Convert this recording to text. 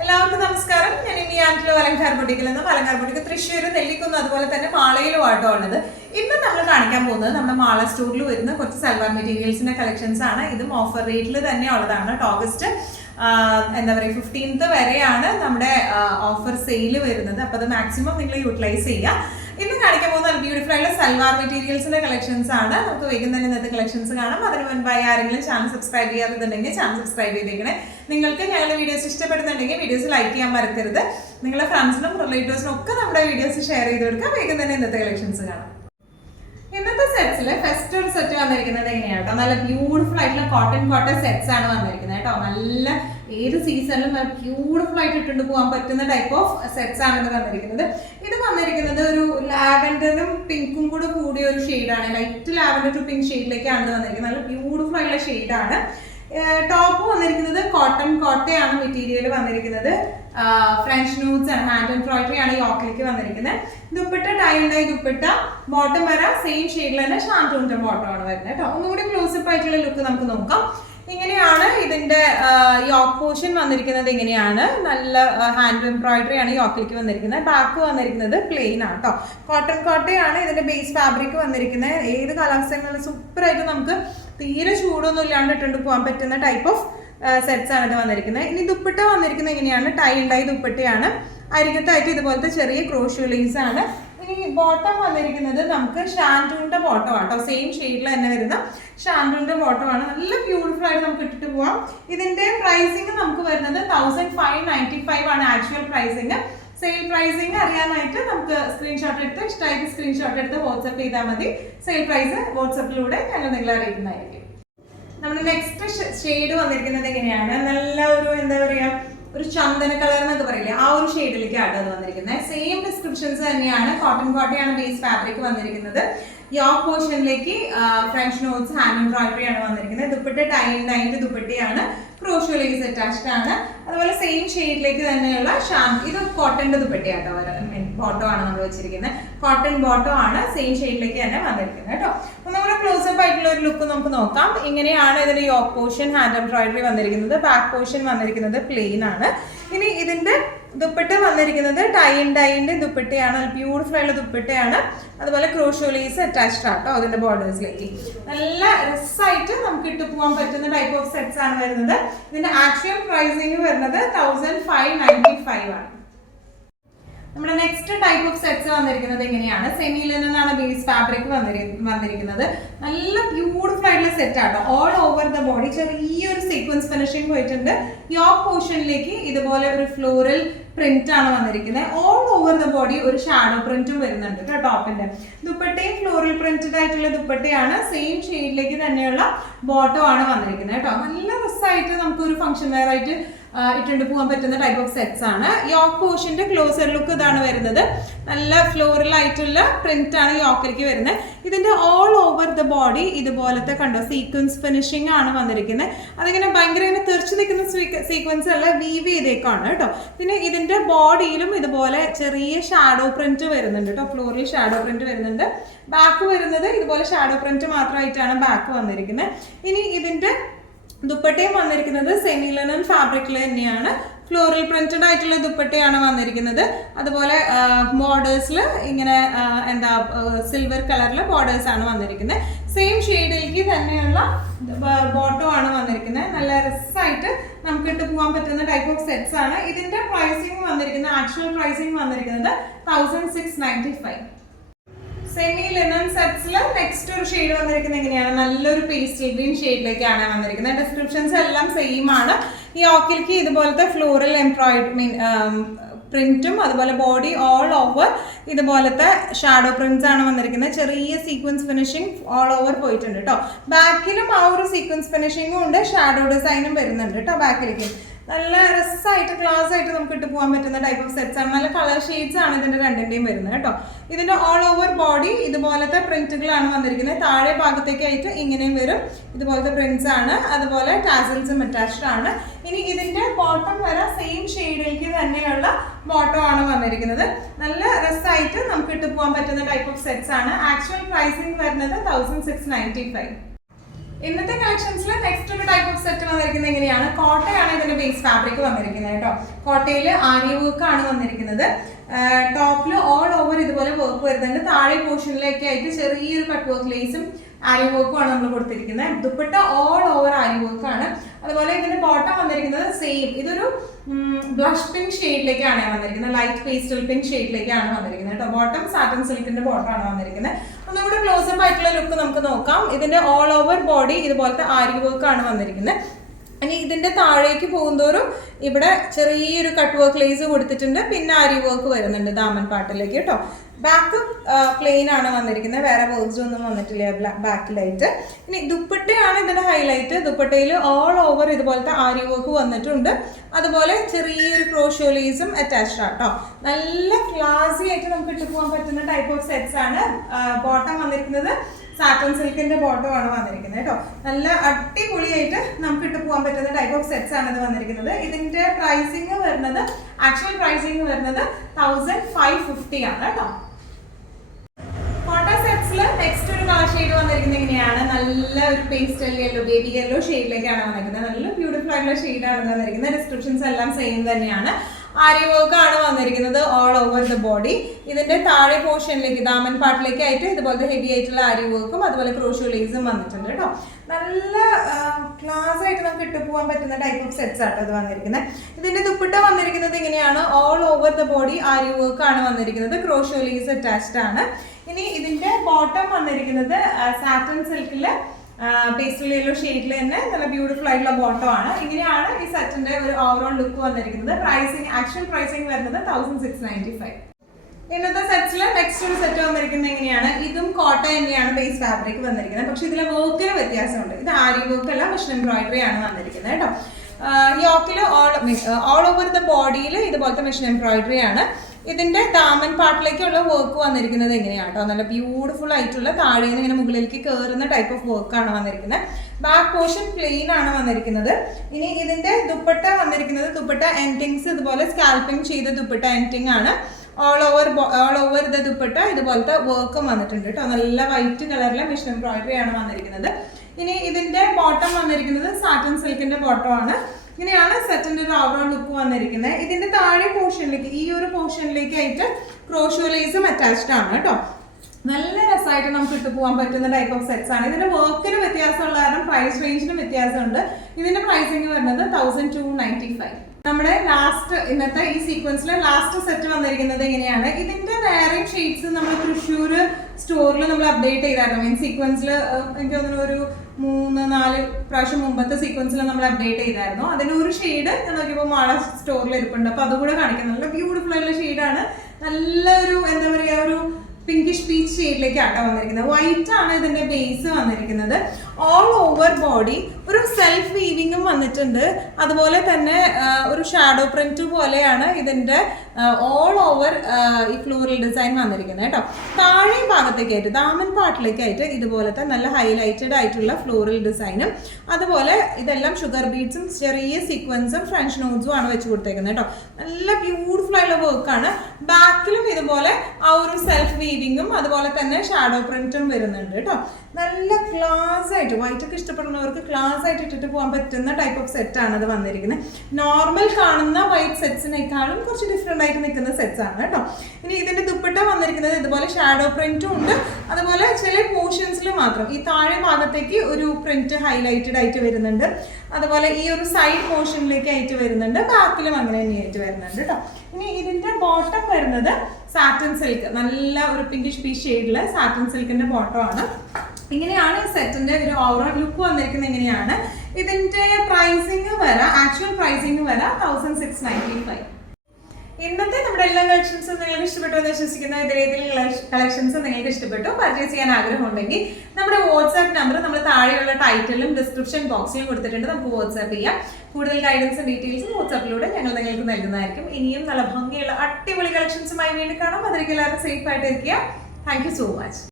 എല്ലാവർക്കും നമസ്കാരം. ഞാൻ ഇനി ആൻറ്റിലോ അലങ്കാർ ബുട്ടിക്കിൽ നിന്ന് അലങ്കാർ ബുട്ടിക്ക് തൃശ്ശൂർ നെല്ലിക്കുന്ന് അതുപോലെ തന്നെ മാളയിലും ആട്ടോ ഉള്ളത്. ഇന്ന് നമ്മൾ കാണിക്കാൻ പോകുന്നത് നമ്മുടെ മാള സ്റ്റോറിൽ വരുന്ന കുറച്ച് സൽവാർ മെറ്റീരിയൽസിന്റെ കളക്ഷൻസ് ആണ്. ഇതും ഓഫർ റേറ്റിൽ തന്നെ ഉള്ളതാണ്. ഓഗസ്റ്റ് എന്താ പറയുക 15th വരെയാണ് നമ്മുടെ ഓഫർ സെയിൽ വരുന്നത്. അപ്പോൾ അത് മാക്സിമം നിങ്ങൾ യൂട്ടിലൈസ് ചെയ്യുക. ഇന്ന് കാണിക്കാൻ പോകുന്ന ബ്യൂട്ടിഫുൾ ആയിട്ടുള്ള സൽവാർ മെറ്റീരിയൽസിന്റെ കളക്ഷൻസ് ആണ്. നമുക്ക് വേഗം തന്നെ ഇന്നത്തെ കളക്ഷൻസ് കാണാം. അതിന് മുൻപായി ആരെങ്കിലും ചാനൽ സബ്സ്ക്രൈബ് ചെയ്യാറുണ്ടെങ്കിൽ ചാനൽ സബ്സ്ക്രൈബ് ചെയ്തേക്കണേ. നിങ്ങൾക്ക് ഞങ്ങളുടെ വീഡിയോസ് ഇഷ്ടപ്പെടുന്നുണ്ടെങ്കിൽ വീഡിയോസ് ലൈക്ക് ചെയ്യാൻ മറക്കരുത്. നിങ്ങളുടെ ഫ്രണ്ട്സിനും റിലേറ്റീവ്സിനും ഒക്കെ നമ്മുടെ വീഡിയോസ് ഷെയർ ചെയ്ത് കൊടുക്കുക. വേഗം തന്നെ ഇന്നത്തെ കളക്ഷൻസ് കാണാം. ഇന്നത്തെ സെറ്റ്സിൽ ഫസ്റ്റ് ഒരു സെറ്റ് വന്നിരിക്കുന്നത് എങ്ങനെയാണ് കേട്ടോ, നല്ല ബ്യൂട്ടിഫുൾ ആയിട്ടുള്ള കോട്ടൺ സെറ്റ്സ് ആണ് വന്നിരിക്കുന്നത് കേട്ടോ. നല്ല ഏത് സീസണിലും നല്ല ബ്യൂട്ടിഫുൾ ആയിട്ട് ഇട്ടുകൊണ്ട് പോകാൻ പറ്റുന്ന ടൈപ്പ് ഓഫ് സെറ്റ്സ് ആണ് ഇത് വന്നിരിക്കുന്നത്. ഇത് വന്നിരിക്കുന്നത് ഒരു ലാവൻഡറും പിങ്കും കൂടെ കൂടിയ ഒരു ഷെയ്ഡാണ്. ലൈറ്റ് ലാവൻഡർ ടു പിങ്ക് ഷെയ്ഡിലേക്കാണ് ഇത് വന്നിരിക്കുന്നത്. നല്ല ബ്യൂട്ടിഫുൾ ആയിട്ടുള്ള ഷെയ്ഡാണ്. ടോപ്പ് വന്നിരിക്കുന്നത് കോട്ടയാണ് മെറ്റീരിയൽ വന്നിരിക്കുന്നത്. ഫ്രഞ്ച് നൂട്ട്സ് ആണ്, ഹാൻഡ് എംബ്രോയിഡറി ആണ് യോക്കിലേക്ക് വന്നിരിക്കുന്നത്. ദുപ്പട്ട ടൈൽഡായി ദുപ്പട്ട, ബോട്ടം വരാം സെയിം ഷെയ്ഡിൽ തന്നെ ഷാൻറ്റൂണിന്റെ ബോട്ടം ആണ് വരുന്നത് കേട്ടോ. ഒന്നുകൂടി ക്ലോസപ്പ് ആയിട്ടുള്ള ലുക്ക് നമുക്ക് നോക്കാം. ഇങ്ങനെയാണ് ഇതിന്റെ യോക്ക് പോർഷൻ വന്നിരിക്കുന്നത്. ഇങ്ങനെയാണ് നല്ല ഹാൻഡ് എംബ്രോയിഡറി ആണ് യോക്കിലേക്ക് വന്നിരിക്കുന്നത്. ബാക്ക് വന്നിരിക്കുന്നത് പ്ലെയിൻ ആണ് കേട്ടോ. കോട്ടയാണ് ഇതിന്റെ ബേസ് ഫാബ്രിക് വന്നിരിക്കുന്നത്. ഏത് കാലാവസ്ഥകളിലും സൂപ്പർ ആയിട്ട് നമുക്ക് തീരെ ചൂടൊന്നും ഇല്ലാണ്ട് ഇട്ടുകൊണ്ട് പോകാൻ പറ്റുന്ന ടൈപ്പ് ഓഫ് സെറ്റ്സ് ആണ് ഇത് വന്നിരിക്കുന്നത്. ഇനി ദുപ്പട്ട വന്നിരിക്കുന്നത് എങ്ങനെയാണ്, ടൈൽഡായി ദുപ്പട്ടയാണ്. അരികത്തായിട്ട് ഇതുപോലത്തെ ചെറിയ ക്രോഷ്യോ ലേസ് ആണ്. ഇനി ബോട്ടം വന്നിരിക്കുന്നത് നമുക്ക് ഷാൻറ്റൂണിന്റെ ബോട്ടം ആട്ടോ. സെയിം ഷെയ്ഡിൽ തന്നെ വരുന്ന ഷാൻറ്റൂണിന്റെ ബോട്ടം ആണ്. നല്ല ബ്യൂട്ടിഫുൾ ആയിട്ട് നമുക്ക് ഇട്ടിട്ട് പോവാം. ഇതിന്റെ പ്രൈസിങ് നമുക്ക് വരുന്നത് 1595 ആണ് ആക്ച്വൽ പ്രൈസിങ്. സെയിൽ പ്രൈസിങ് അറിയാനായിട്ട് നമുക്ക് സ്ക്രീൻഷോട്ട് എടുത്ത് ഇഷ്ടമായിട്ട് സ്ക്രീൻഷോട്ട് എടുത്ത് വാട്സ്ആപ്പ് ചെയ്താൽ മതി. സെയിൽ പ്രൈസ് വാട്സ്ആപ്പിലൂടെ ഞങ്ങൾ നിങ്ങളെ അറിയിക്കുന്നതായിരിക്കും. നമ്മുടെ നെക്സ്റ്റ് ഷെയ്ഡ് വന്നിരിക്കുന്നത് എങ്ങനെയാണ്, നല്ല ഒരു എന്താ പറയാ ഒരു ചന്ദന കളർ എന്നൊക്കെ പറയില്ലേ, ആ ഒരു ഷെയ്ഡിലേക്കാണ് അത് വന്നിരിക്കുന്നത്. സെയിം ഡിസ്ക്രിപ്ഷൻസ് തന്നെയാണ്. കോട്ടയാണ് ബേസ് ഫാബ്രിക് വന്നിരിക്കുന്നത്. യോക്ക് പോർഷനിലേക്ക് ഫ്രഞ്ച് നോട്ട്സ് ഹാൻഡ് എംബ്രോയിഡറി ആണ് വന്നിരിക്കുന്നത്. ദുപ്പട്ട ടൈൽഡ് ദുപ്പട്ടയാണ്, ക്രോഷ്യോ ലേസ് അറ്റാച്ച്ഡ് ആണ്. അതുപോലെ സെയിം ഷെയ്ഡിലേക്ക് തന്നെയുള്ള ഇത് കോട്ടന്റെ ദുപ്പട്ടയാട്ടോ, ബോട്ടോ ആണ് നമ്മൾ വെച്ചിരിക്കുന്നത്. കോട്ടൺ ബോട്ടോ ആണ്, സെയിം ഷെയ്ഡിലേക്ക് തന്നെ വന്നിരിക്കുന്നത് കേട്ടോ. അപ്പൊ നമ്മുടെ ക്ലോസപ്പ് ആയിട്ടുള്ള ഒരു ലുക്ക് നമുക്ക് നോക്കാം. ഇങ്ങനെയാണ് ഇതിന്റെ യോക്ക് പോർഷൻ ഹാൻഡ് എംബ്രോയിഡറി വന്നിരിക്കുന്നത്. ബാക്ക് പോർഷൻ വന്നിരിക്കുന്നത് പ്ലെയിൻ ആണ്. ഇനി ഇതിന്റെ ദുപ്പട്ട വന്നിരിക്കുന്നത് ടൈൻഡൈൻ്റെ ദുപ്പട്ടയാണ്. ബ്യൂട്ടിഫുൾ ആയിട്ടുള്ള ദുപ്പട്ടയാണ്. അതുപോലെ ക്രോഷ്യോ ലേസ് അറ്റാച്ച്ഡ് ആട്ടോ അതിന്റെ ബോർഡേഴ്സിലേക്ക്. നല്ല രസമായിട്ട് നമുക്ക് ഇട്ട് പോകാൻ പറ്റുന്ന ടൈപ്പ് ഓഫ് സെറ്റ്സ് ആണ് വരുന്നത്. ഇതിന്റെ ആക്ച്വൽ പ്രൈസിങ് വരുന്നത് 1595 ആണ്. നമ്മുടെ നെക്സ്റ്റ് ടൈപ്പ് ഓഫ് സെറ്റ്സ് വന്നിരിക്കുന്നത് എങ്ങനെയാണ്, സെമി ലിനൻ ആണ് ബേസ് ഫാബ്രിക് വന്നിരിക്കുന്നത്. നല്ല ബ്യൂട്ടിഫുൾ ആയിട്ടുള്ള സെറ്റ് ആട്ടോ. ഓൾ ഓവർ ദ ബോഡി ചെറിയൊരു സീക്വൻസ് ഫിനിഷിംഗ് പോയിട്ടുണ്ട്. യോക്ക് പോർഷനിലേക്ക് ഇതുപോലെ ഒരു ഫ്ലോറൽ പ്രിന്റ് ആണ് വന്നിരിക്കുന്നത്. ഓൾ ഓവർ ദ ബോഡി ഒരു ഷാഡോ പ്രിന്റും വരുന്നുണ്ട് കേട്ടോ. ടോപ്പിന്റെ ദുപ്പട്ടയും ഫ്ലോറൽ പ്രിന്റഡ് ആയിട്ടുള്ള ദുപ്പട്ടയാണ്. സെയിം ഷെയ്ഡിലേക്ക് തന്നെയുള്ള ബോട്ടോ ആണ് വന്നിരിക്കുന്നത് കേട്ടോ. നല്ല രസമായിട്ട് നമുക്ക് ഒരു ഫംഗ്ഷൻ വെയർ ആയിട്ട് ഇട്ടുകൊണ്ട് പോകാൻ പറ്റുന്ന ടൈപ്പ് ഓഫ് സെറ്റ്സ് ആണ്. യോക്ക് പോർഷന്റെ ക്ലോസർ ലുക്ക് ഇതാണ് വരുന്നത്. നല്ല ഫ്ലോറൽ ആയിട്ടുള്ള പ്രിന്റ് ആണ് യോക്കിലേക്ക് വരുന്നത്. ഇതിന്റെ ഓൾ ഓവർ ദ ബോഡി ഇതുപോലത്തെ കണ്ടോ സീക്വൻസ് ഫിനിഷിംഗ് ആണ് വന്നിരിക്കുന്നത്. അതിങ്ങനെ ഭയങ്കര ഇങ്ങനെ തെറിച്ചു നിൽക്കുന്ന സീക്വൻസ് അല്ല, വീവ് ചെയ്തേക്കാണ് കേട്ടോ. പിന്നെ ഇതിന്റെ ബോഡിയിലും ഇതുപോലെ ചെറിയ ഷാഡോ പ്രിന്റ് വരുന്നുണ്ട് കേട്ടോ. ഫ്ലോറൽ ഷാഡോ പ്രിന്റ് വരുന്നുണ്ട്. ബാക്ക് വരുന്നത് ഇതുപോലെ ഷാഡോ പ്രിന്റ് മാത്രമായിട്ടാണ് ബാക്ക് വന്നിരിക്കുന്നത്. ഇനി ഇതിന്റെ ദുപ്പട്ടയും വന്നിരിക്കുന്നത് സെമി ലിനൻ ഫാബ്രിക്കിൽ തന്നെയാണ്. ഫ്ലോറൽ പ്രിന്റഡ് ആയിട്ടുള്ള ദുപ്പട്ടയാണ് വന്നിരിക്കുന്നത്. അതുപോലെ ബോർഡേഴ്സിൽ ഇങ്ങനെ എന്താ സിൽവർ കളറിൽ ബോർഡേഴ്സ് ആണ് വന്നിരിക്കുന്നത്. സെയിം ഷെയ്ഡിലേക്ക് തന്നെയുള്ള ബോട്ടോ ആണ് വന്നിരിക്കുന്നത്. നല്ല രസമായിട്ട് നമുക്ക് ഇട്ട് പോകാൻ പറ്റുന്ന ടൈപ്പ് ഓഫ് സെറ്റ്സ് ആണ്. ഇതിന്റെ പ്രൈസിങ് വന്നിരിക്കുന്നത് ആക്ച്വൽ പ്രൈസിങ് വന്നിരിക്കുന്നത് 1695. സെമി ലിനൻ സെറ്റ്സിൽ നെക്സ്റ്റ് ഒരു ഷെയ്ഡ് വന്നിരിക്കുന്നത് എങ്ങനെയാണ്, നല്ലൊരു പേസ്റ്റൽ ഗ്രീൻ ഷെയ്ഡിലേക്കാണ് വന്നിരിക്കുന്നത്. ഡിസ്ക്രിപ്ഷൻസ് എല്ലാം സെയിം ആണ്. ഈ ഓക്കിലേക്ക് ഇതുപോലത്തെ ഫ്ലോറൽ പ്രിന്റും അതുപോലെ ബോഡി ഓൾ ഓവർ ഇതുപോലത്തെ ഷാഡോ പ്രിന്റ്സ് ആണ് വന്നിരിക്കുന്നത്. ചെറിയ സീക്വൻസ് ഫിനിഷിംഗ് ഓൾ ഓവർ പോയിട്ടുണ്ട് കേട്ടോ. ബാക്കിലും ആ ഒരു സീക്വൻസ് ഫിനിഷിംഗും ഉണ്ട്, ഷാഡോ ഡിസൈനും വരുന്നുണ്ട് കേട്ടോ ബാക്കിലേക്ക്. നല്ല രസമായിട്ട് ക്ലാസ് ആയിട്ട് നമുക്ക് ഇട്ട് പോകാൻ പറ്റുന്ന ടൈപ്പ് ഓഫ് സെറ്റ്സ് ആണ്. നല്ല കളർ ഷെയ്ഡ്സ് ആണ് ഇതിന്റെ രണ്ടിന്റെയും വരുന്നത് കേട്ടോ. ഇതിന്റെ ഓൾ ഓവർ ബോഡി ഇതുപോലത്തെ പ്രിന്റുകളാണ് വന്നിരിക്കുന്നത്. താഴെ ഭാഗത്തേക്കായിട്ട് ഇങ്ങനെയും വരും ഇതുപോലത്തെ പ്രിന്റ്സ് ആണ്. അതുപോലെ ടാസൽസും അറ്റാച്ച്ഡ് ആണ്. ഇനി ഇതിന്റെ ബോട്ടം വരെ സെയിം ഷെയ്ഡിലേക്ക് തന്നെയുള്ള ബോട്ടം ആണ് വന്നിരിക്കുന്നത്. നല്ല രസമായിട്ട് നമുക്ക് ഇട്ട് പോകാൻ പറ്റുന്ന ടൈപ്പ് ഓഫ് സെറ്റ്സ് ആണ്. ആക്ച്വൽ പ്രൈസിങ് വരുന്നത് 1695. ഇന്നത്തെ കളക്ഷൻസിൽ നെക്സ്റ്റ് ഒരു ടൈപ്പ് ഓഫ് സെറ്റ് വന്നിരിക്കുന്നത് എങ്ങനെയാണ്, കോട്ടയാണ് ഇതിന്റെ ബേസ് ഫാബ്രിക് വന്നിരിക്കുന്നത് കേട്ടോ. കോട്ടയിൽ ആരി വർക്ക് ആണ് വന്നിരിക്കുന്നത്. ടോപ്പിൽ ഓൾ ഓവർ ഇതുപോലെ വർക്ക് വരുന്നുണ്ട്. താഴെ പോർഷനിലേക്ക് ആയിട്ട് ചെറിയൊരു കട്ട് വർക്ക് ലേസും ആരി വർക്കും ആണ് നമ്മൾ കൊടുത്തിരിക്കുന്നത്. ദുപ്പട്ട ഓൾ ഓവർ ആരി വർക്ക് ആണ്. അതുപോലെ ഇതിന്റെ ബോട്ടം വന്നിരിക്കുന്നത് സെയിം, ഇതൊരു ബ്ലഷ് പിങ്ക് ഷെയ്ഡിലേക്കാണ് വന്നിരിക്കുന്നത്. ലൈറ്റ് പേസ്റ്റൽ പിങ്ക് ഷെയ്ഡിലേക്കാണ് വന്നിരിക്കുന്നത് കേട്ടോ. ബോട്ടം സാറ്റൻ സിൽക്കിന്റെ ബോട്ടം ആണ് വന്നിരിക്കുന്നത്. ഒന്നുകൂടെ ക്ലോസപ്പ് ആയിട്ടുള്ള ലുക്ക് നമുക്ക് നോക്കാം. ഇതിന്റെ ഓൾ ഓവർ ബോഡി ഇതുപോലത്തെ ആരി വർക്ക് ആണ് വന്നിരിക്കുന്നത്. ഇനി ഇതിന്റെ താഴേക്ക് പോകുന്തോറും ഇവിടെ ചെറിയൊരു കട്ട് വർക്ക് ലേസ് കൊടുത്തിട്ടുണ്ട്. പിന്നെ ആരി വർക്ക് വരുന്നുണ്ട് ദാമൻ പാട്ടിലേക്ക് കേട്ടോ. ബാക്ക് പ്ലെയിൻ ആണ് വന്നിരിക്കുന്നത്, വേറെ വർക്ക്സ് ഒന്നും വന്നിട്ടില്ല ബാക്കിലായിട്ട്. ഇനി ദുപ്പട്ടയാണ് ഇതിന്റെ ഹൈലൈറ്റ്. ദുപ്പട്ടയിൽ ഓൾ ഓവർ ഇതുപോലത്തെ ആരി വർക്ക് വന്നിട്ടുണ്ട്. അതുപോലെ ചെറിയൊരു ക്രോഷോ ലേസും അറ്റാച്ച്ഡ് ആട്ടോ. നല്ല ക്ലാസി ആയിട്ട് നമുക്ക് ഇട്ട് പോകാൻ പറ്റുന്ന ടൈപ്പ് ഓഫ് സെറ്റ്സ് ആണ്. ബോട്ടം വന്നിരിക്കുന്നത് സാറ്റൻ സിൽക്കിന്റെ ബോട്ടം ആണ് വന്നിരിക്കുന്നത് കേട്ടോ. നല്ല അടിപൊളിയായിട്ട് നമുക്ക് ഇട്ട് പോകാൻ പറ്റുന്ന ടൈപ്പ് ഓഫ് സെറ്റ്സ് ആണ് ഇത് വന്നിരിക്കുന്നത്. ഇതിന്റെ പ്രൈസിങ് വരുന്നത്, ആക്ച്വൽ പ്രൈസിങ് വരുന്നത് 1550 ആണ് കേട്ടോ. കോട്ടൺ സെറ്റ്സിൽ നെക്സ്റ്റ് ഒരു കളർ ഷെയ്ഡ് വന്നിരിക്കുന്നത് എങ്ങനെയാണ്, നല്ല ഒരു പേസ്റ്റൽ യെല്ലോ, ബേബി യെല്ലോ ഷെയ്ഡിലേക്കാണ് വന്നിരിക്കുന്നത്. നല്ല ബ്യൂട്ടിഫുൾ ആയിട്ടുള്ള ഷെയ്ഡാണ് വന്നിരിക്കുന്നത്. ഡിസ്ക്രിപ്ഷൻസ് എല്ലാം സെയിം തന്നെയാണ്. ആരി വർക്ക് ആണ് വന്നിരിക്കുന്നത് ഓൾ ഓവർ ദ ബോഡി. ഇതിന്റെ താഴെ പോർഷനിലേക്ക് ദാമൻ പാർട്ടിലേക്ക് ആയിട്ട് ഇതുപോലത്തെ ഹെവി ആയിട്ടുള്ള ആരി വർക്കും അതുപോലെ ക്രോഷോ ലേസും വന്നിട്ടുണ്ട് കേട്ടോ. നല്ല ക്ലാസ് ആയിട്ട് നമുക്ക് ഇട്ട് പോകാൻ പറ്റുന്ന ടൈപ്പ് ഓഫ് സെറ്റ്സ് ആട്ടോ ഇത് വന്നിരിക്കുന്നത്. ഇതിന്റെ ദുപ്പട്ട വന്നിരിക്കുന്നത് ഇങ്ങനെയാണ്, all over the body ary work ആണ് വന്നിരിക്കുന്നത്. ക്രോഷോ ലേസ് അറ്റാച്ച്ഡ് ആണ്. ഇനി ഇതിന്റെ ബോട്ടം വന്നിരിക്കുന്നത് സാറ്റൻ സിൽക്കില് പേസ്റ്റൽ യെല്ലോ ഷെയ്ഡിൽ തന്നെ നല്ല ബ്യൂട്ടിഫുൾ ആയിട്ടുള്ള ബോട്ടം ആണ്. ഇങ്ങനെയാണ് ഈ സെറ്റിന്റെ ഒരു ഓവറോൾ ലുക്ക് വന്നിരിക്കുന്നത്. പ്രൈസിങ്, ആക്ച്വൽ പ്രൈസിങ് വരുന്നത് 1695. ഇന്നത്തെ സെറ്റ്സിൽ നെക്സ്റ്റ് ഒരു സെറ്റ് വന്നിരിക്കുന്നത് എങ്ങനെയാണ്, ഇതും കോട്ട തന്നെയാണ് ബേസ് ഫാബ്രിക് വന്നിരിക്കുന്നത്. പക്ഷെ ഇതിലെ വർക്കിന് വ്യത്യാസമുണ്ട്. ഇത് ആരി വർക്ക് അല്ല, മെഷീൻ എംബ്രോയിഡറി ആണ് വന്നിരിക്കുന്നത് കേട്ടോ. യോക്കില് ഓൾ ഓവർ ദ ബോഡിയിൽ ഇതുപോലത്തെ മെഷീൻ എംബ്രോയിഡറി ആണ്. ഇതിന്റെ ദാമൻ പാർട്ടിലേക്കുള്ള വർക്ക് വന്നിരിക്കുന്നത് എങ്ങനെയാണ് കേട്ടോ. നല്ല ബ്യൂട്ടിഫുൾ ആയിട്ടുള്ള താഴെ നിന്ന് ഇങ്ങനെ മുകളിലേക്ക് കയറുന്ന ടൈപ്പ് ഓഫ് വർക്ക് ആണ് വന്നിരിക്കുന്നത്. ബാക്ക് പോർഷൻ പ്ലെയിൻ ആണ് വന്നിരിക്കുന്നത്. ഇനി ഇതിന്റെ ദുപ്പട്ട വന്നിരിക്കുന്നത്, ദുപ്പട്ട എൻഡിങ്സ് ഇതുപോലെ സ്കാൽപ്പിംഗ് ചെയ്ത ദുപ്പട്ട എൻഡിങ് ആണ്. ഓൾ ഓവർ ദ ദുപ്പട്ട ഇതുപോലത്തെ വർക്കും വന്നിട്ടുണ്ട് കേട്ടോ. നല്ല വൈറ്റ് കളറിലെ മെഷീൻ എംബ്രോയിഡറി ആണ് വന്നിരിക്കുന്നത്. ഇനി ഇതിന്റെ ബോട്ടം വന്നിരിക്കുന്നത് സാറ്റൻ സിൽക്കിന്റെ ബോട്ടം ആണ്. ഇങ്ങനെയാണ് സെറ്റിന്റെ ഒരു ഓവറോൾ ലുക്ക് വന്നിരിക്കുന്നത്. ഇതിന്റെ താഴെ പോർഷനിലേക്ക്, ഈ ഒരു പോർഷനിലേക്ക് ആയിട്ട് ക്രോഷോ ലേസും അറ്റാച്ച്ഡ് ആണ് കേട്ടോ. നല്ല രസമായിട്ട് നമുക്ക് ഇട്ട് പോകാൻ പറ്റുന്ന ടൈപ്പ് ഓഫ് സെറ്റ്സ് ആണ്. ഇതിന്റെ വർക്കിന് വ്യത്യാസമുള്ള കാരണം പ്രൈസ് റേഞ്ചിന് വ്യത്യാസമുണ്ട്. ഇതിന്റെ പ്രൈസിങ് വരുന്നത് 1295. നമ്മുടെ ലാസ്റ്റ്, ഇന്നത്തെ ഈ സീക്വൻസിലെ ലാസ്റ്റ് സെറ്റ് വന്നിരിക്കുന്നത് എങ്ങനെയാണ്, ഇതിന്റെ വേറെ ഷെയ്ഡ്സ് നമ്മൾ തൃശ്ശൂർ സ്റ്റോറിൽ നമ്മൾ അപ്ഡേറ്റ് ചെയ്തായിരുന്നു. മീൻ സീക്വൻസിൽ എനിക്ക് തോന്നുന്നു ഒരു 3-4 പ്രാവശ്യം മുമ്പത്തെ സീക്വൻസിൽ നമ്മൾ അപ്ഡേറ്റ് ചെയ്തായിരുന്നു. അതിന്റെ ഒരു ഷെയ്ഡ് ഞാൻ നോക്കിയപ്പോൾ മാള സ്റ്റോറിൽ ഇരിപ്പുണ്ട്. അപ്പൊ അതുകൂടെ കാണിക്കുന്നത് നല്ല ബ്യൂട്ടിഫുൾ ആയിട്ടുള്ള ഷെയ്ഡാണ്. നല്ലൊരു എന്താ പറയുക, ഒരു പിങ്കിഷ് പീച്ച് ഷെയ്ഡിലേക്കാട്ടോ വന്നിരിക്കുന്നത്. വൈറ്റ് ആണ് ഇതിന്റെ ബേസ് വന്നിരിക്കുന്നത്. ഓൾ ഓവർ ബോഡി ഒരു സെൽഫ് വീവിങ്ങും വന്നിട്ടുണ്ട്. അതുപോലെ തന്നെ ഒരു ഷാഡോ പ്രിന്റ് പോലെയാണ് ഇതിന്റെ ഓൾ ഓവർ ഈ ഫ്ലോറൽ ഡിസൈൻ വന്നിരിക്കുന്നത് കേട്ടോ. താഴെ ഭാഗത്തേക്കായിട്ട് ദാമൻ പാർട്ടിലേക്കായിട്ട് ഇതുപോലത്തെ നല്ല ഹൈലൈറ്റഡ് ആയിട്ടുള്ള ഫ്ലോറൽ ഡിസൈനും അതുപോലെ ഇതെല്ലാം ഷുഗർ ബീഡ്സും ചെറിയ സീക്വൻസും ഫ്രഞ്ച് നോട്ട്സും ആണ് വെച്ച് കൊടുത്തേക്കുന്നത് കേട്ടോ. നല്ല ബ്യൂട്ടിഫുൾ ആയിട്ടുള്ള വർക്കാണ്. ബാക്കിലും ഇതുപോലെ ആ ഒരു സെൽഫ് വീവിങ്ങും അതുപോലെ തന്നെ ഷാഡോ പ്രിന്റും വരുന്നുണ്ട് കേട്ടോ. നല്ല ക്ലാസ് ആയിട്ട്, വൈറ്റ് ഒക്കെ ഇഷ്ടപ്പെടുന്നവർക്ക് ക്ലാസ് ആയിട്ട് ഇട്ടിട്ട് പോകാൻ പറ്റുന്ന ടൈപ്പ് ഓഫ് സെറ്റ് ആണ് ഇത് വന്നിരിക്കുന്നത്. നോർമൽ കാണുന്ന വൈറ്റ് സെറ്റ്സിനേക്കാളും കുറച്ച് ഡിഫറെന്റ് ആയിട്ട് നിൽക്കുന്ന സെറ്റ്സ് ആണ് കേട്ടോ. ഇനി ഇതിന്റെ ദുപ്പട്ട വന്നിരിക്കുന്നത് ഇതുപോലെ ഷാഡോ പ്രിന്റും ഉണ്ട്. അതുപോലെ ചില പോർഷൻസിൽ മാത്രം ഈ താഴെ ഭാഗത്തേക്ക് ഒരു പ്രിന്റ് ഹൈലൈറ്റഡ് ആയിട്ട് വരുന്നുണ്ട്. അതുപോലെ ഈ ഒരു സൈഡ് പോർഷനിലേക്ക് ആയിട്ട് വരുന്നുണ്ട്. ബാക്കിലും അങ്ങനെ തന്നെയായിട്ട് വരുന്നുണ്ട് കേട്ടോ. ഇനി ഇതിന്റെ ബോട്ടം വരുന്നത് സാറ്റൻ സിൽക്ക്, നല്ല ഒരു പിങ്കിഷ് പീച്ച് ഷെയ്ഡില് സാറ്റൻ സിൽക്കിന്റെ ബോട്ടം ആണ്. ഇങ്ങനെയാണ് ഈ സെറ്റിന്റെ ഒരു ഓവറോൾ ലുക്ക് വന്നിരിക്കുന്നത്. എങ്ങനെയാണ് ഇതിന്റെ പ്രൈസിങ് വരാം, ആക്ച്വൽ പ്രൈസിങ് വരാം 1695. ഇന്നത്തെ നമ്മുടെ എല്ലാ കളക്ഷൻസും നിങ്ങൾക്ക് ഇഷ്ടപ്പെട്ടു എന്ന് വിശ്വസിക്കുന്ന ഇതിലേതെങ്കിലും കളക്ഷൻസ് നിങ്ങൾക്ക് ഇഷ്ടപ്പെട്ടു, പർച്ചേസ് ചെയ്യാൻ ആഗ്രഹമുണ്ടെങ്കിൽ നമ്മുടെ വാട്സ്ആപ്പ് നമ്പർ നമ്മൾ താഴെയുള്ള ടൈറ്റിലും ഡിസ്ക്രിപ്ഷൻ ബോക്സിലും കൊടുത്തിട്ടുണ്ട്. നമുക്ക് വാട്സ്ആപ്പ് ചെയ്യാം. കൂടുതൽ ഗൈഡൻസും ഡീറ്റെയിൽസും വാട്സ്ആപ്പിലൂടെ ഞങ്ങൾ നിങ്ങൾക്ക് നൽകുന്നതായിരിക്കും. ഇനിയും നല്ല ഭംഗിയുള്ള അടിപൊളി കളക്ഷൻസുമായി വീണ്ടും കാണാം. അതിലേക്ക് എല്ലാവരും സേഫ് ആയിട്ട് ഇരിക്കുക. Thank you so much.